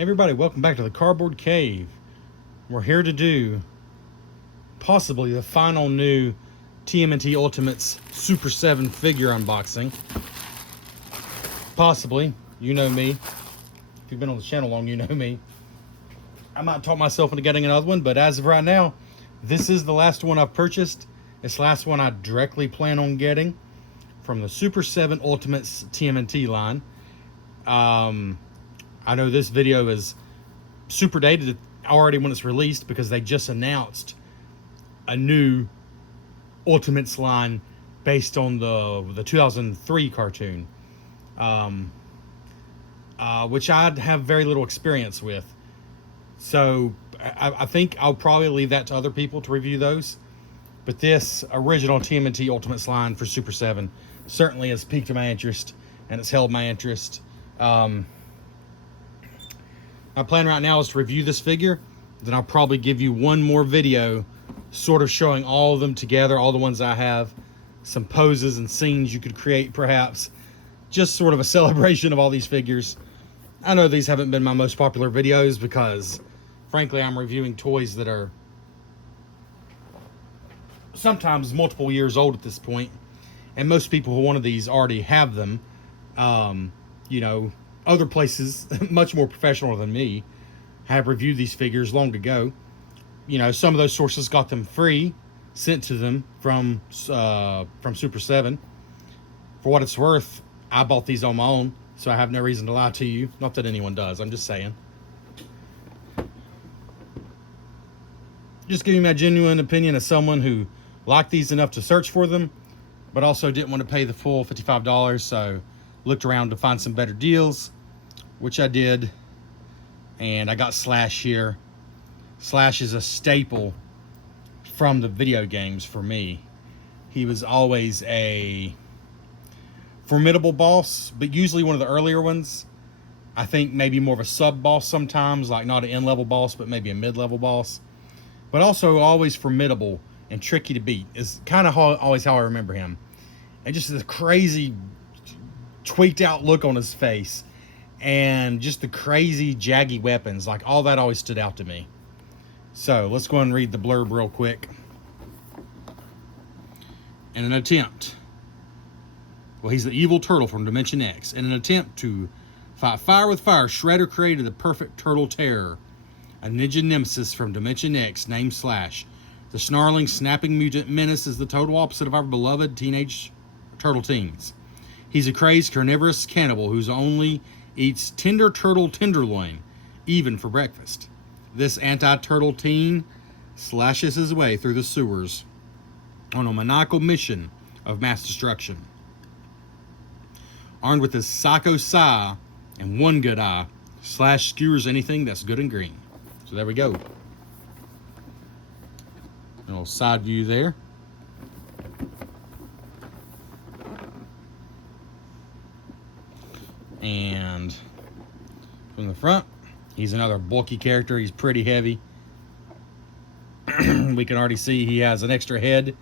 Hey everybody, welcome back to the Cardboard Cave. We're here to do possibly the final new TMNT Ultimates Super 7 figure unboxing. Possibly. You know me. If you've been on the channel long, you know me. I might talk myself into getting another one, but as of right now, this is the last one I've purchased. It's the last one I directly plan on getting from the Super 7 Ultimates TMNT line. I know this video is super dated already when it's released because they just announced a new Ultimates line based on the 2003 cartoon, which I have very little experience with. So I think I'll probably leave that to other people to review those. But this original TMNT Ultimates line for Super 7 certainly has piqued my interest, and it's held my interest. My plan right now is to review this figure. Then I'll probably give you one more video sort of showing all of them together, all the ones I have, some poses and scenes you could create perhaps, just sort of a celebration of all these figures. I know these haven't been my most popular videos because frankly I'm reviewing toys that are sometimes multiple years old at this point, and most people who wanted these already have them. You know, other places much more professional than me have reviewed these figures long ago. You know, some of those sources got them free, sent to them from Super 7. For what it's worth, I bought these on my own, so I have no reason to lie to you. Not that anyone does, I'm just saying. Just giving my genuine opinion as someone who liked these enough to search for them, but also didn't want to pay the full $55, so looked around to find some better deals, which I did, and I got Slash here. Slash is a staple from the video games for me. He was always a formidable boss, but usually one of the earlier ones. I think maybe more of a sub-boss sometimes, like not an end-level boss, but maybe a mid-level boss. But also always formidable and tricky to beat is kind of always how I remember him. And just the crazy tweaked out look on his face, and just the crazy jaggy weapons, like all that always stood out to me. So let's go and read the blurb real quick. In an attempt, well, he's the evil turtle from Dimension X. In an attempt to fight fire with fire, Shredder created the perfect turtle terror, a ninja nemesis from Dimension X named Slash. The snarling, snapping mutant menace is the total opposite of our beloved teenage turtle teens. He's a crazed carnivorous cannibal who's only eats tender turtle tenderloin, even for breakfast. This anti-turtle teen slashes his way through the sewers on a maniacal mission of mass destruction. Armed with his psycho sai and one good eye, Slash skewers anything that's good and green. So there we go. A little side view there. And from the front, he's another bulky character. He's pretty heavy. We can already see he has an extra head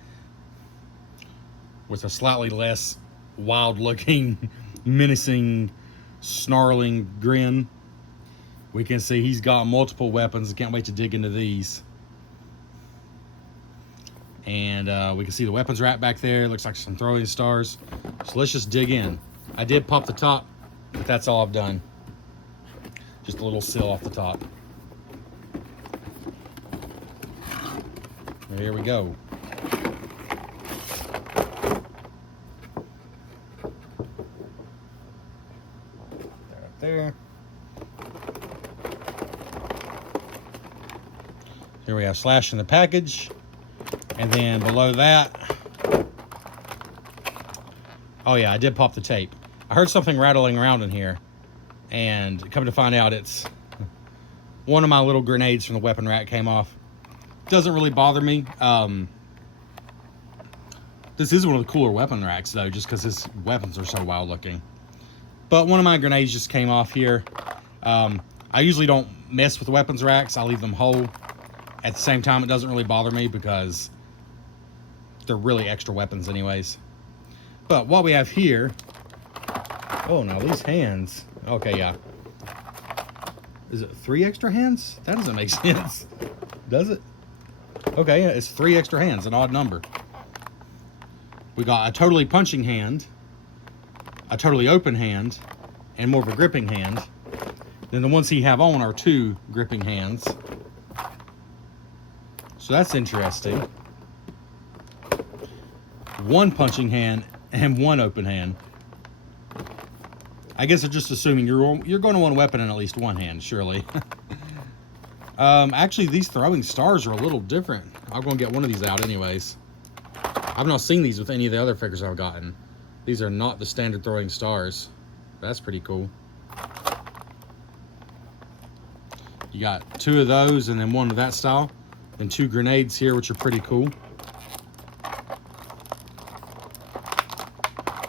with a slightly less wild-looking, menacing, snarling grin. We can see he's got multiple weapons. I can't wait to dig into these. And we can see the weapons rack back there. Looks like some throwing stars. So let's just dig in. I did pop the top, but that's all I've done. Just a little sill off the top. Here we go. Right there. Here we have Slash in the package. And then below that, oh yeah, I did pop the tape. I heard something rattling around in here, and come to find out it's one of my little grenades from the weapon rack came off. Doesn't really bother me. This is one of the cooler weapon racks though, just because his weapons are so wild looking. But one of my grenades just came off here. I usually don't mess with the weapons racks. I leave them whole. At the same time, it doesn't really bother me because they're really extra weapons anyways. But what we have here, oh, now these hands, okay, yeah. Is it 3 extra hands? That doesn't make sense. Does it? Okay, yeah, it's 3 extra hands, an odd number. We got a totally punching hand, a totally open hand, and more of a gripping hand. Then the ones he have on are 2 gripping hands. So that's interesting. 1 punching hand and 1 open hand. I guess they're just assuming you're going to want a weapon in at least 1 hand, surely. Actually, these throwing stars are a little different. I'm going to get one of these out anyways. I've not seen these with any of the other figures I've gotten. These are not the standard throwing stars. That's pretty cool. You got 2 of those and then 1 of that style. Then 2 grenades here, which are pretty cool.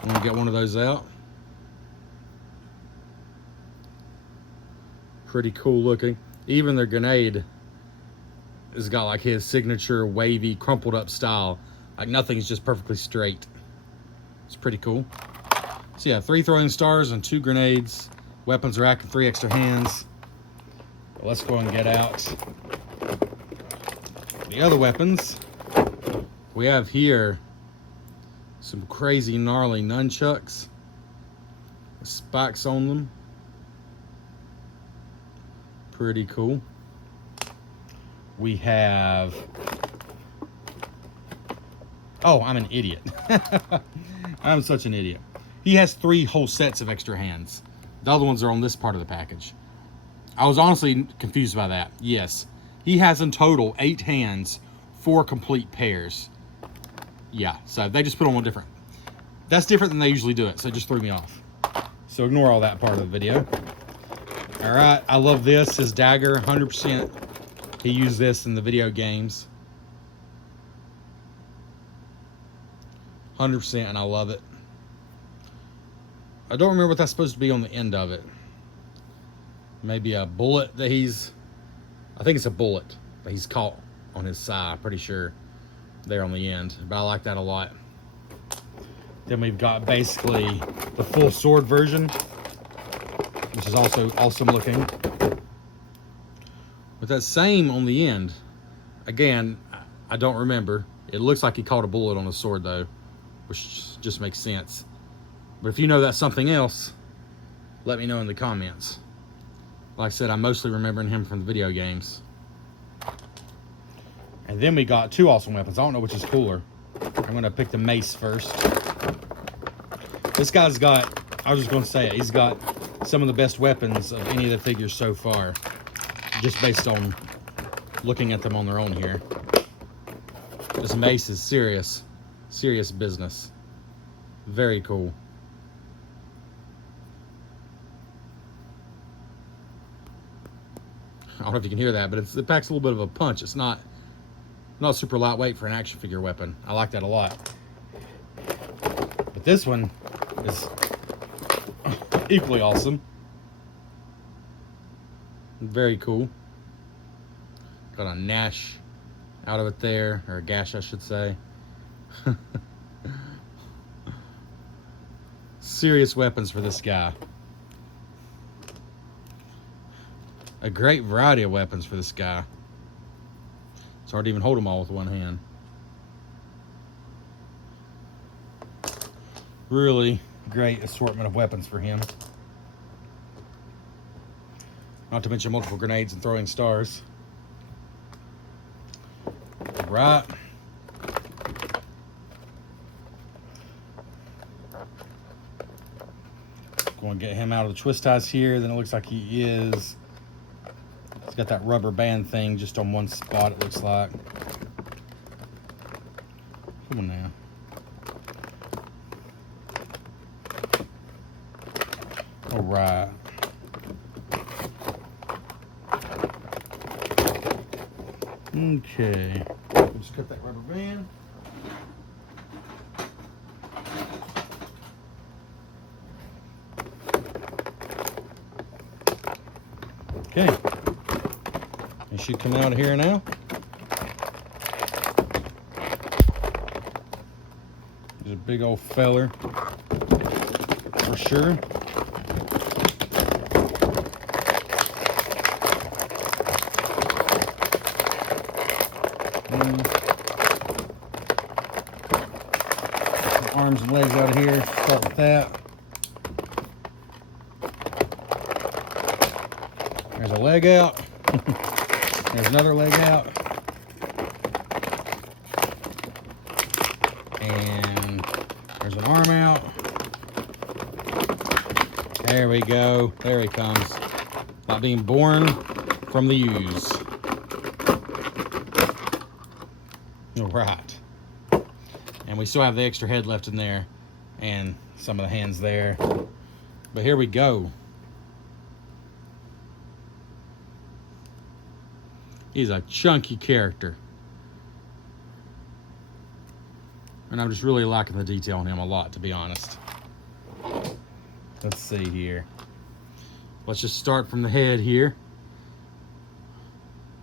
I'm going to get one of those out. Pretty cool looking. Even the grenade has got like his signature wavy, crumpled up style. Like nothing's just perfectly straight. It's pretty cool. So yeah, 3 throwing stars and 2 grenades. Weapons rack and 3 extra hands. But let's go and get out the other weapons. We have here some crazy gnarly nunchucks with spikes on them. Pretty cool. We have, oh, I'm an idiot. I'm such an idiot. He has 3 whole sets of extra hands. The other ones are on this part of the package. I was honestly confused by that. Yes, he has in total 8 hands, 4 complete pairs. Yeah, so they just put on one different. That's different than they usually do it, so it just threw me off. So ignore all that part of the video. All right, I love this. His dagger, 100%. He used this in the video games. 100%, and I love it. I don't remember what that's supposed to be on the end of it. Maybe a bullet that I think it's a bullet that he's caught on his side, pretty sure, there on the end. But I like that a lot. Then we've got basically the full sword version, which is also awesome looking. With that same on the end. Again, I don't remember. It looks like he caught a bullet on a sword though, which just makes sense. But if you know that's something else, let me know in the comments. Like I said, I'm mostly remembering him from the video games. And then we got 2 awesome weapons. I don't know which is cooler. I'm gonna pick the mace first. This guy's got, I was just gonna say it, he's got some of the best weapons of any of the figures so far, just based on looking at them on their own here. This mace is serious business. Very cool. I don't know if you can hear that, but it packs a little bit of a punch. It's not super lightweight for an action figure weapon. I like that a lot. But this one is equally awesome. Very cool. Got a gnash out of it there, or a gash I should say. Serious weapons for this guy. A great variety of weapons for this guy. It's hard to even hold them all with one hand. Really great assortment of weapons for him. Not to mention multiple grenades and throwing stars. Right. Going to get him out of the twist ties here. Then it looks like he is. He's got that rubber band thing just on one spot, it looks like. Come on now. All right. Okay. We'll just cut that rubber band. Okay. It should come out of here now. There's a big old feller for sure. arms and legs out of here. Start with that. There's a leg out. There's another leg out. And there's an arm out. There we go. There he comes. Not being born from the ewes. All right. And we still have the extra head left in there and some of the hands there. But here we go. He's a chunky character. And I'm just really liking the detail on him a lot, to be honest. Let's see here. Let's just start from the head here.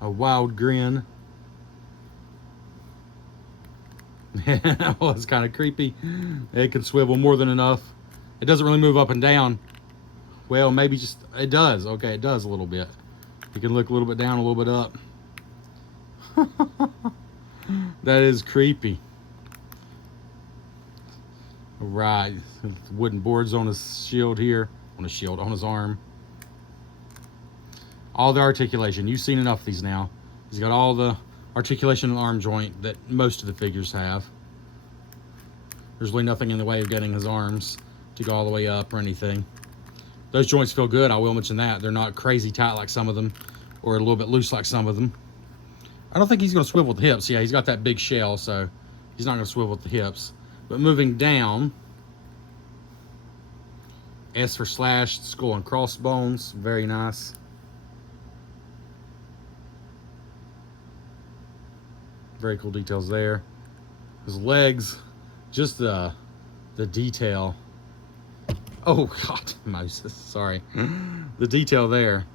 A wild grin. Well, it's kind of creepy. It can swivel more than enough. It doesn't really move up and down. Well, maybe just, it does. Okay, it does a little bit. You can look a little bit down, a little bit up. That is creepy. Right, wooden boards on his shield here, on his arm. All the articulation. You've seen enough of these now. He's got all the articulation in the arm joint that most of the figures have. There's really nothing in the way of getting his arms to go all the way up or anything. Those joints feel good, I will mention that. They're not crazy tight like some of them, or a little bit loose like some of them. I don't think he's going to swivel with the hips. Yeah, he's got that big shell, so he's not going to swivel with the hips. But moving down, S for Slash, skull and crossbones, very nice. Very cool details there. His legs, just the detail. Oh God, Moses, sorry. The detail there.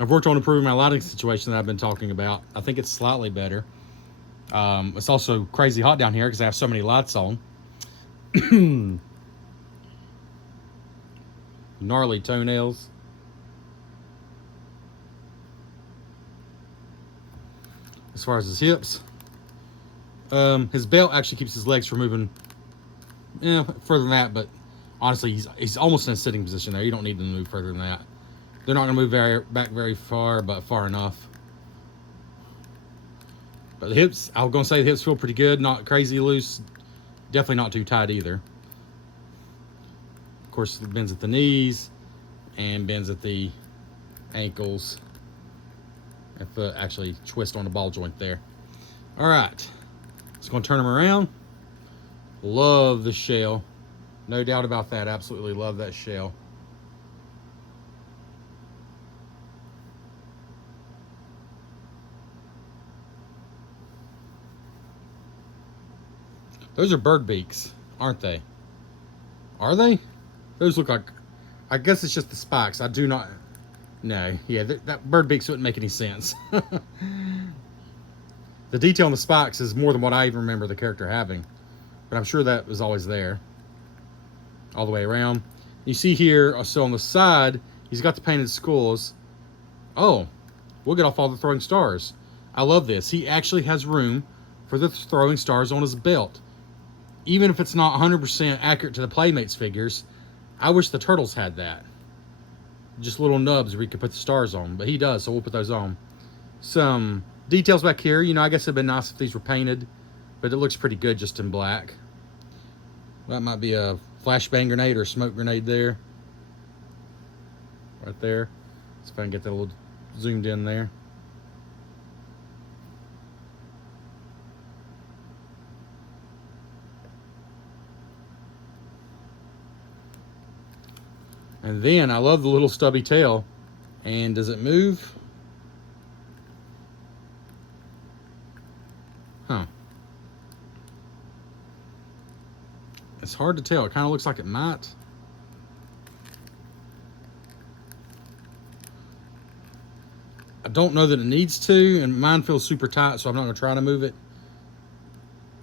I've worked on improving my lighting situation that I've been talking about. I think it's slightly better. It's also crazy hot down here because I have so many lights on. Gnarly toenails. As far as his hips, his belt actually keeps his legs from moving further than that, but honestly, he's almost in a sitting position there. You don't need them to move further than that. They're not going to move back very far, but far enough. But the hips, I was going to say the hips feel pretty good. Not crazy loose. Definitely not too tight either. Of course, it bends at the knees and bends at the ankles. And foot actually twist on the ball joint there. All right. Just going to turn them around. Love the shell. No doubt about that. Absolutely love that shell. Those are bird beaks, aren't they? Are they? Those look like, I guess it's just the spikes. I do not, no. Yeah, that bird beaks wouldn't make any sense. The detail on the spikes is more than what I even remember the character having. But I'm sure that was always there. All the way around. You see here, so on the side, he's got the painted skulls. Oh, we'll get off all the throwing stars. I love this. He actually has room for the throwing stars on his belt. Even if it's not 100% accurate to the Playmates figures, I wish the Turtles had that. Just little nubs where you could put the stars on, but he does, so we'll put those on. Some details back here, you know, I guess it'd been nice if these were painted, but it looks pretty good just in black. That might be a flashbang grenade or a smoke grenade there. Right there. See if I can get that a little zoomed in there. And then I love the little stubby tail. And does it move? Huh. It's hard to tell. It kind of looks like it might. I don't know that it needs to, and mine feels super tight, so I'm not going to try to move it.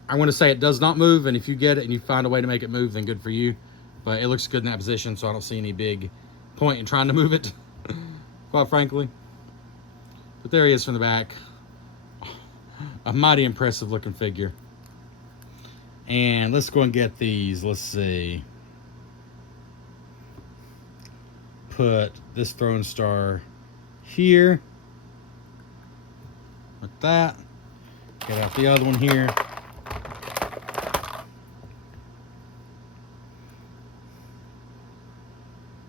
I'm going to say it does not move, and if you get it and you find a way to make it move, then good for you. But it looks good in that position, so I don't see any big point in trying to move it, quite frankly. But there he is from the back. a mighty impressive looking figure. And let's go and get these. Let's see. Put this throwing star here. Like that. Get out the other one here.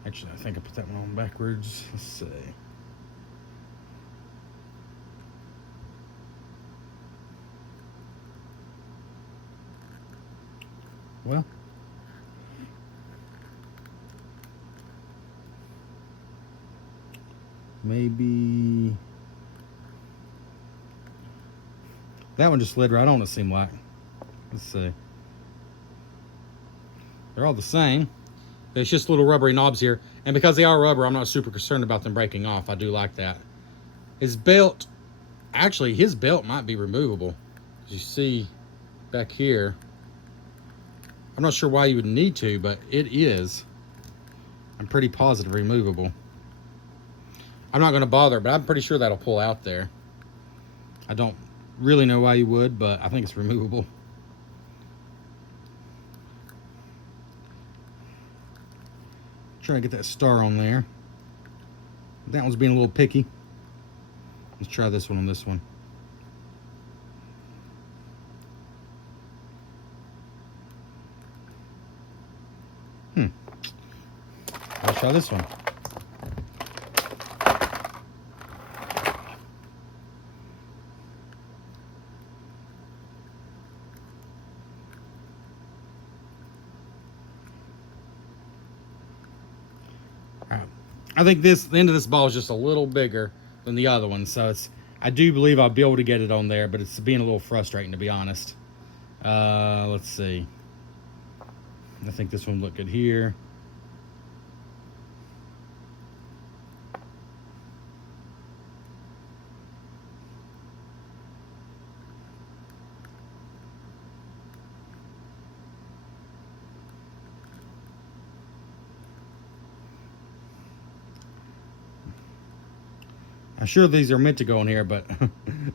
Actually, I think I put that one on backwards. Let's see. Well, maybe that one just slid right on, it seemed like. Let's see. They're all the same. It's just little rubbery knobs here. And because they are rubber, I'm not super concerned about them breaking off. I do like that. His belt, actually, his belt might be removable. As you see back here. I'm not sure why you would need to, but it is. I'm pretty positive removable. I'm not going to bother, but I'm pretty sure that'll pull out there. I don't really know why you would, but I think it's removable. Trying to get that star on there. That one's being a little picky. Let's try this one on this one. Let's try this one. I think the end of this ball is just a little bigger than the other one, so I do believe I'll be able to get it on there, but it's being a little frustrating, to be honest. Let's see. I think this one looked good here. I'm sure these are meant to go in here, but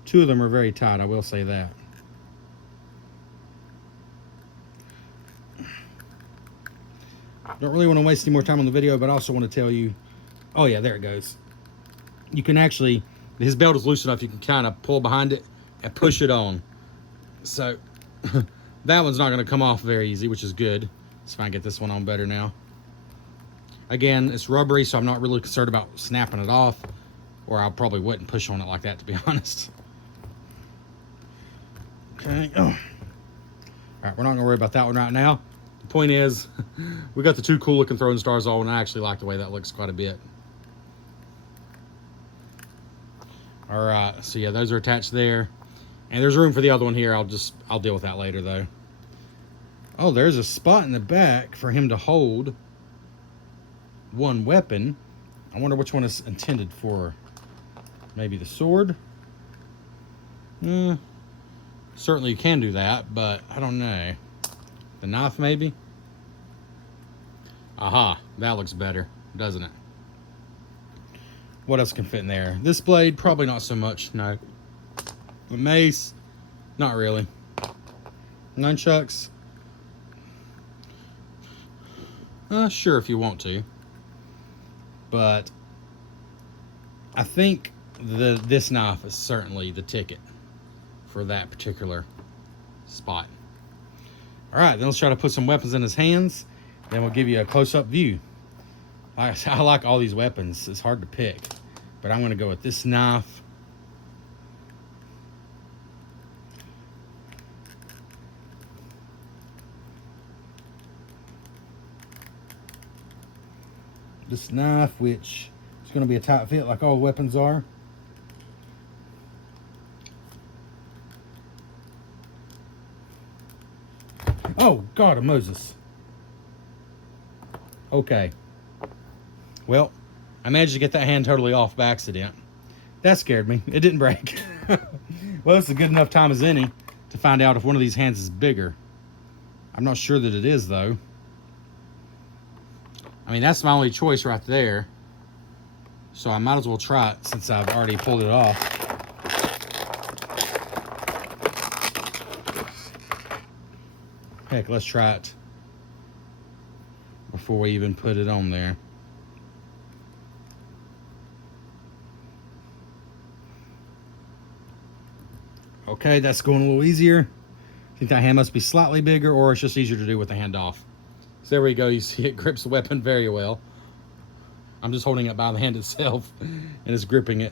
two of them are very tight, I will say that. Don't really want to waste any more time on the video, but I also want to tell you, oh yeah, there it goes. You can actually, his belt is loose enough, you can kind of pull behind it and push it on. So that one's not going to come off very easy, which is good. Let's see if I can get this one on better now. Again, it's rubbery, so I'm not really concerned about snapping it off, or I probably wouldn't push on it like that, to be honest. Okay. Oh. All right, we're not going to worry about that one right now. The point is, we got the two cool looking throwing stars on, and I actually like the way that looks quite a bit. All right, so yeah, those are attached there. And there's room for the other one here. I'll deal with that later, though. Oh, there's a spot in the back for him to hold one weapon. I wonder which one is intended for. Maybe the sword? Certainly you can do that, but I don't know. The knife, maybe? Aha, that looks better, doesn't it? What else can fit in there? This blade, probably not so much, no. The mace, not really. Nunchucks? Sure, if you want to. But I think this knife is certainly the ticket for that particular spot. All right, then let's try to put some weapons in his hands. Then we'll give you a close-up view. I like all these weapons. It's hard to pick, but I'm going to go with this knife. This knife, which is going to be a tight fit like all weapons are. Oh, God of Moses. Okay. Well, I managed to get that hand totally off by accident. That scared me. It didn't break. Well, it's a good enough time as any to find out if one of these hands is bigger. I'm not sure that it is, though. I mean, that's my only choice right there. So I might as well try it since I've already pulled it off. Heck, let's try it before we even put it on there. Okay, that's going a little easier. I think that hand must be slightly bigger, or it's just easier to do with the hand off. So there we go. You see it grips the weapon very well. I'm just holding it by the hand itself and it's gripping it.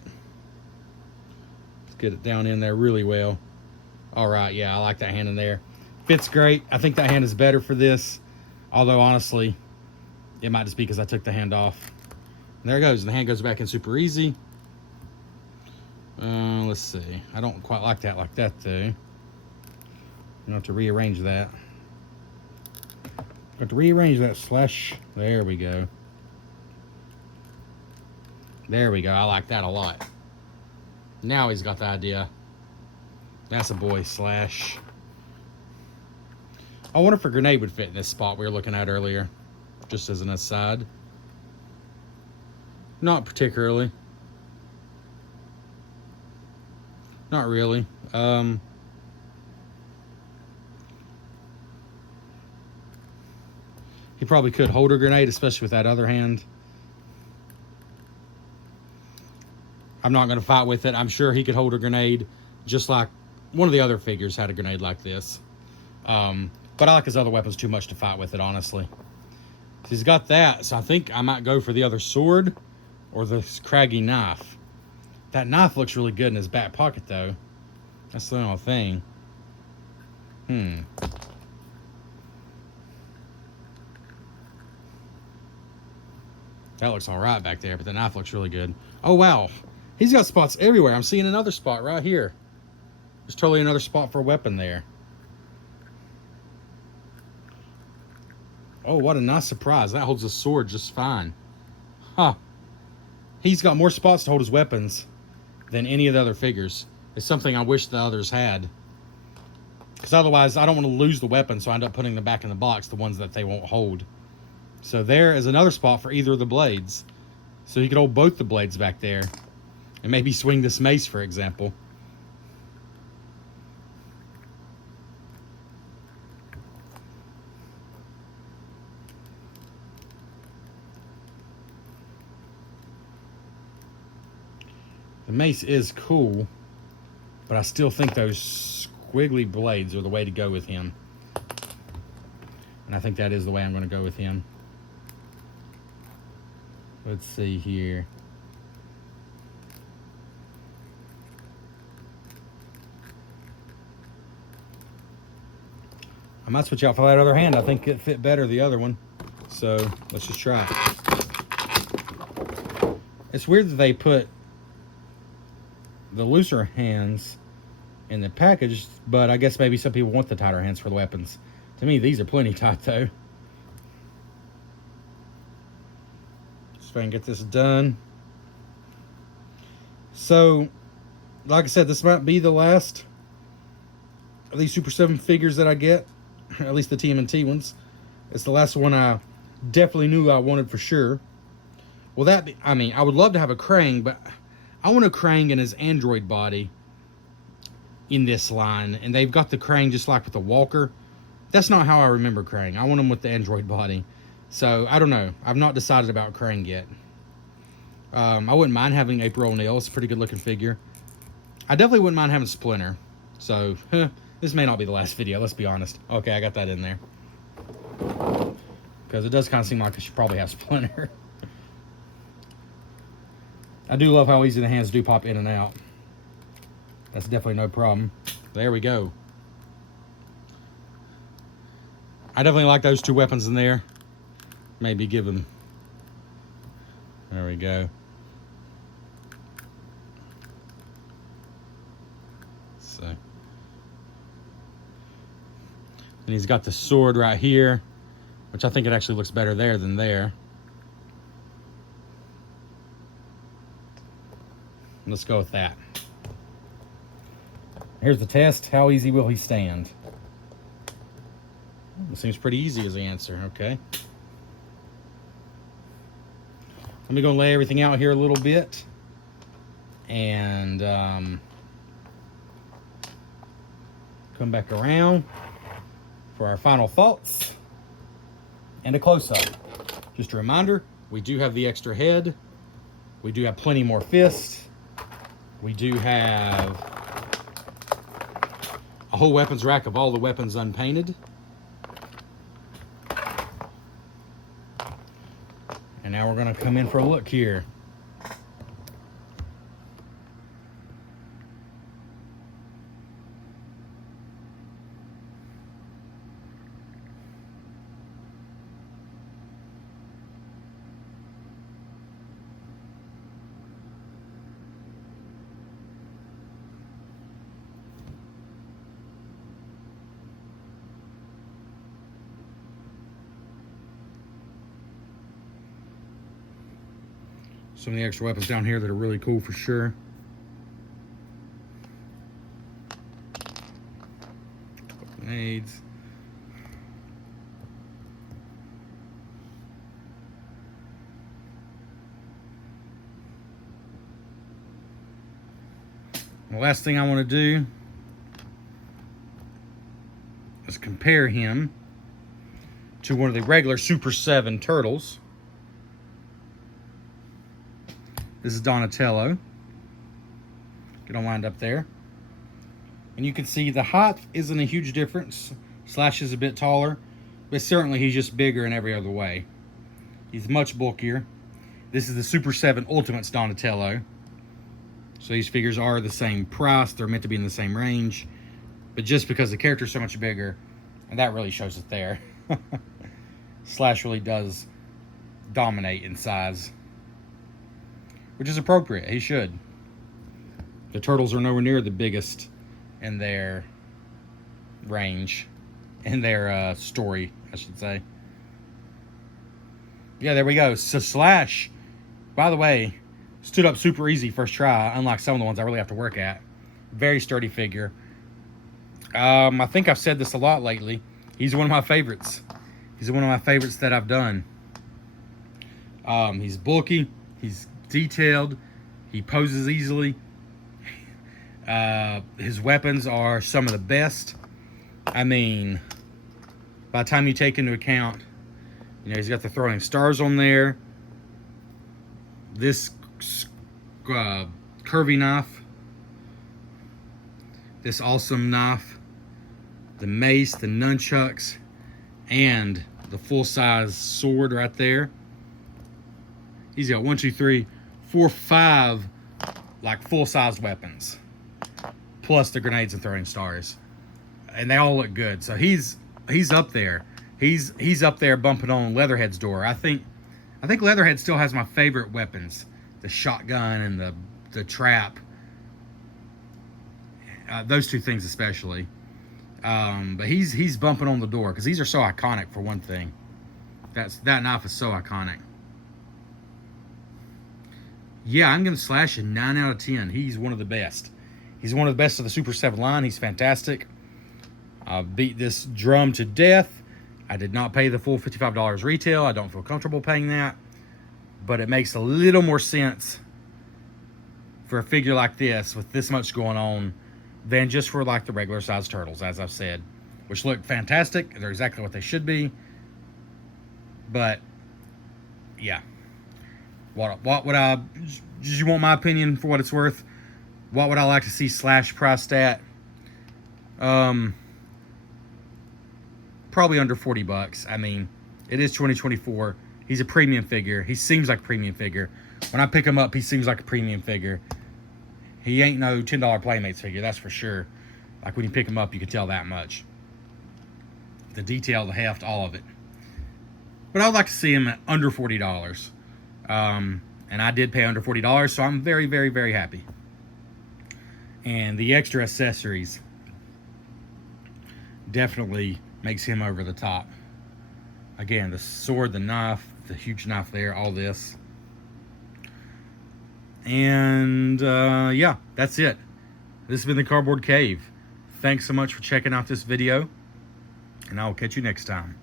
Let's get it down in there really well. All right, yeah, I like that hand in there. Fits great. I think that hand is better for this. Although, honestly, it might just be because I took the hand off. And there it goes. And the hand goes back in super easy. Let's see. I don't quite like that, though. I'm gonna have to rearrange that. Got to rearrange that Slash. There we go. There we go. I like that a lot. Now he's got the idea. That's a boy, Slash. I wonder if a grenade would fit in this spot we were looking at earlier. Just as an aside. Not particularly. Not really. He probably could hold a grenade, especially with that other hand. I'm not going to fight with it. I'm sure he could hold a grenade just like one of the other figures had a grenade like this. But I like his other weapons too much to fight with it, honestly. He's got that, so I think I might go for the other sword or the craggy knife. That knife looks really good in his back pocket, though. That's the only thing. That looks all right back there, but the knife looks really good. Oh, wow. He's got spots everywhere. I'm seeing another spot right here. There's totally another spot for a weapon there. Oh, what a nice surprise. That holds the sword just fine. Huh. He's got more spots to hold his weapons than any of the other figures. It's something I wish the others had. Because otherwise, I don't want to lose the weapon, so I end up putting them back in the box, the ones that they won't hold. So there is another spot for either of the blades. So he could hold both the blades back there. And maybe swing this mace, for example. The mace is cool, but I still think those squiggly blades are the way to go with him. And I think that is the way I'm going to go with him. Let's see here. I might switch out for that other hand. I think it fit better, the other one. So let's just try it. It's weird that they put the looser hands in the package, but I guess maybe some people want the tighter hands for the weapons. To me, these are plenty tight, though. Let's try and get this done. So, like I said, this might be the last of these Super 7 figures that I get. At least the TMNT ones. It's the last one I definitely knew I wanted for sure. Well, that be, I mean, I would love to have a Krang, but I want a Krang in his android body in this line. And they've got the Krang just like with the Walker. That's not how I remember Krang. I want him with the android body. So, I don't know. I've not decided about Krang yet. I wouldn't mind having April O'Neil. It's a pretty good looking figure. I definitely wouldn't mind having Splinter. So, this may not be the last video, let's be honest. Okay, I got that in there. Because it does kind of seem like I should probably have Splinter. I do love how easy the hands do pop in and out. That's definitely no problem. There we go. I definitely like those two weapons in there. Maybe give them... There we go. So... And he's got the sword right here, which I think it actually looks better there than there. Let's go with that. Here's the test. How easy will he stand? It seems pretty easy as the answer. Okay. Let me go lay everything out here a little bit. And come back around. for our final thoughts and a close-up. Just a reminder, we do have the extra head. We do have plenty more fists. We do have a whole weapons rack of all the weapons unpainted. And now we're going to come in for a look here. Some of the extra weapons down here that are really cool for sure. Grenades. The last thing I want to do is compare him to one of the regular Super 7 turtles. This is Donatello. Get him lined up there. And you can see the height isn't a huge difference. Slash is a bit taller, but certainly he's just bigger in every other way. He's much bulkier. This is the Super 7 Ultimates Donatello. So these figures are the same price. They're meant to be in the same range. But just because the character's so much bigger, and that really shows it there. Slash really does dominate in size. Which is appropriate. He should. The turtles are nowhere near the biggest in their range. In their story, I should say. Yeah, there we go. So Slash, by the way, stood up super easy first try, unlike some of the ones I really have to work at. Very sturdy figure. I think I've said this a lot lately. He's one of my favorites. He's one of my favorites that I've done. He's bulky. He's detailed. He poses easily. His weapons are some of the best. I mean, by the time you take into account, you know, he's got the throwing stars on there. This curvy knife. This awesome knife. The mace, the nunchucks, and the full-size sword right there. He's got 1, 2, 3, 4, 5 like full-size weapons, plus the grenades and throwing stars, and they all look good. So he's up there. He's up there bumping on Leatherhead's door. I think Leatherhead still has my favorite weapons: the shotgun and the trap. Those two things especially. But he's bumping on the door because these are so iconic. For one thing, that knife is so iconic. Yeah, I'm going to Slash a 9 out of 10. He's one of the best. He's one of the best of the Super 7 line. He's fantastic. I beat this drum to death. I did not pay the full $55 retail. I don't feel comfortable paying that. But it makes a little more sense for a figure like this with this much going on than just for like the regular size turtles, as I've said, which look fantastic. They're exactly what they should be. But yeah. What would I, do you want my opinion for what it's worth? What would I like to see Slash priced at? Probably under 40 bucks. I mean, it is 2024. He's a premium figure. He seems like a premium figure. When I pick him up, he seems like a premium figure. He ain't no $10 Playmates figure, that's for sure. Like when you pick him up, you can tell that much. The detail, the heft, all of it. But I would like to see him at under $40. And I did pay under $40, so I'm very, very, very happy. And the extra accessories definitely makes him over the top. Again, the sword, the knife, the huge knife there, all this. And yeah, that's it. This has been the Cardboard Cave. Thanks so much for checking out this video, and I will catch you next time.